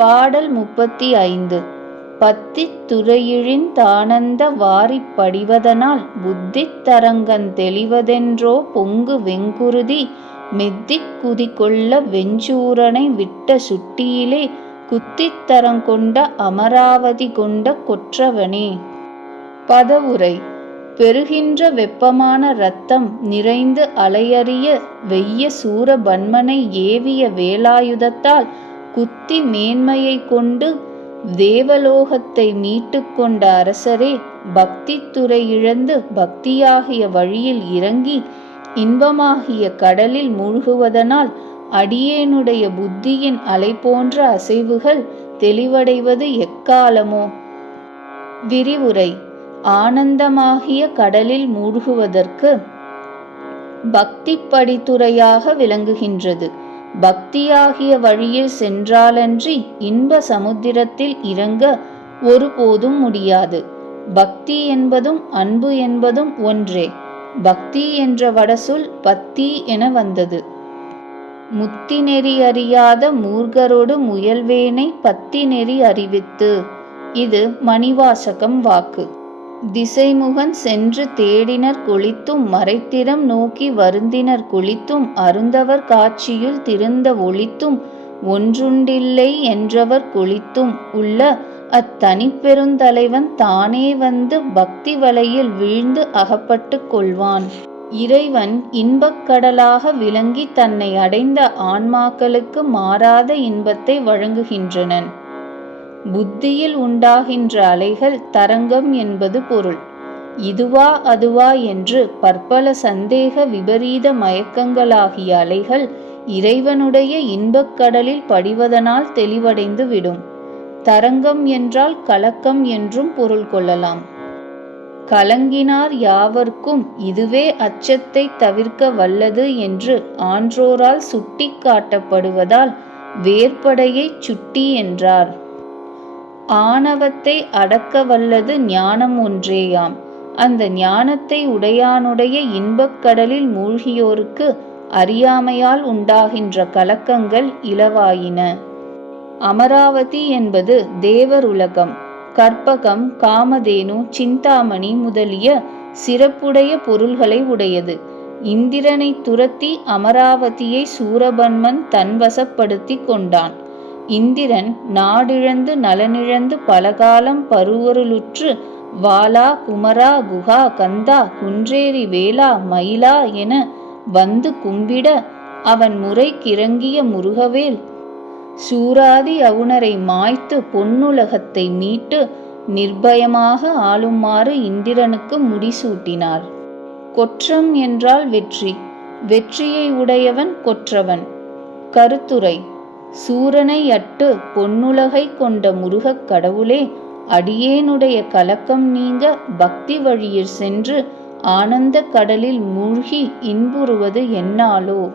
பாடல் முப்பத்தி ஐந்து பத்தி துறையிழின் தானந்த வாரிப் படிவதனால் புத்தித்தரங்கன் தெளிவதென்றோ பொங்கு வெங்குருதி மெத்திக் குதிகொள்ள வெஞ்சூரனை விட்ட சுட்டியிலே குத்தித்தரங்கொண்ட அமராவதி கொண்ட கொற்றவனே. பதவுரை பெருகின்ற வெப்பமான இரத்தம் நிறைந்து அலையறிய வெய்ய சூரபன்மனை ஏவிய வேலாயுதத்தால் குத்தி மேன்மையை கொண்டு தேவலோகத்தை மீட்டு கொண்ட அரசரே பக்தி துறை இழந்து பக்தியாகிய வழியில் இறங்கி இன்பமாகிய கடலில் மூழ்குவதனால் அடியேனுடைய புத்தியின் அலை போன்ற அசைவுகள் தெளிவடைவது எக்காலமோ? விரிவுரை ஆனந்தமாகிய கடலில் மூழ்குவதற்கு பக்தி படித்துறையாக விளங்குகின்றது. பக்தியாகிய வழியில் சென்றாலன்றி இன்ப சமுத்திரத்தில் இறங்க ஒருபோதும் முடியாது. பக்தி என்பதும் அன்பு என்பதும் ஒன்றே. பக்தி என்ற வடசொல் பத்தி என வந்தது. முத்தி நெறி அறியாத மூர்கரோடு முயல்வேனை பத்தி நெறி அறிவித்து. இது மணிவாசகம் வாக்கு. திசைமுகன் சென்று தேடினர் குளித்தும் மறைத்திறம் நோக்கி வருந்தினர் குளித்தும் அருந்தவர் காட்சியுள் திருந்த ஒளித்தும் ஒன்றுண்டில்லை என்றவர் குளித்தும் உள்ள அத்தனிப்பெருந்தலைவன் தானே வந்து பக்தி வலையில் வீழ்ந்து அகப்பட்டுக் கொள்வான். இறைவன் இன்பக் கடலாக விளங்கித் தன்னை அடைந்த ஆன்மாக்களுக்கு மாறாத இன்பத்தை வழங்குகின்றனன். புத்தியில் உண்டாகின்ற அலைகள் தரங்கம் என்பது பொருள். இதுவா அதுவா என்று பற்பல சந்தேக விபரீத மயக்கங்களாகிய அலைகள் இறைவனுடைய இன்பக் கடலில் படிவதனால் தெளிவடைந்து விடும். தரங்கம் என்றால் கலக்கம் என்றும் பொருள் கொள்ளலாம். கலங்கினார் யாவர்க்கும் இதுவே அச்சத்தை தவிர்க்க வல்லது என்று ஆன்றோரால் சுட்டி காட்டப்படுவதால் வேற்படையைச் சுட்டி என்றார். ஆணவத்தை அடக்க வல்லது ஞானம் ஒன்றேயாம். அந்த ஞானத்தை உடையானுடைய இன்பக் கடலில் மூழ்கியோருக்கு அறியாமையால் உண்டாகின்ற கலக்கங்கள் இலவாயின. அமராவதி என்பது தேவருலகம். கற்பகம் காமதேனு சிந்தாமணி முதலிய சிறப்புடைய பொருள்களை உடையது. இந்திரனை துரத்தி அமராவதியை சூரபன்மன் தன் வசப்படுத்திக் கொண்டான். இந்திரன் நாடிழந்து நலனிழந்து பலகாலம் பருவருளுற்று வாலா குமரா குகா கந்தா குன்றேறி வேலா மயிலா என வந்து கும்பிட அவன் முறை கிறங்கிய முருகவேல் சூராதி அவுணரை மாய்த்து பொன்னுலகத்தை மீட்டு நிர்பயமாக ஆளுமாறு இந்திரனுக்கு முடிசூட்டினார். கொற்றம் என்றால் வெற்றி. வெற்றியை உடையவன் கொற்றவன். கருத்துரை சூரனை அட்டு பொன்னுலகைக் கொண்ட முருகக் கடவுளே அடியேனுடைய கலக்கம் நீங்க பக்தி வழியிற் சென்று ஆனந்தக் கடலில் மூழ்கி இன்புறுவது என்னாலோ?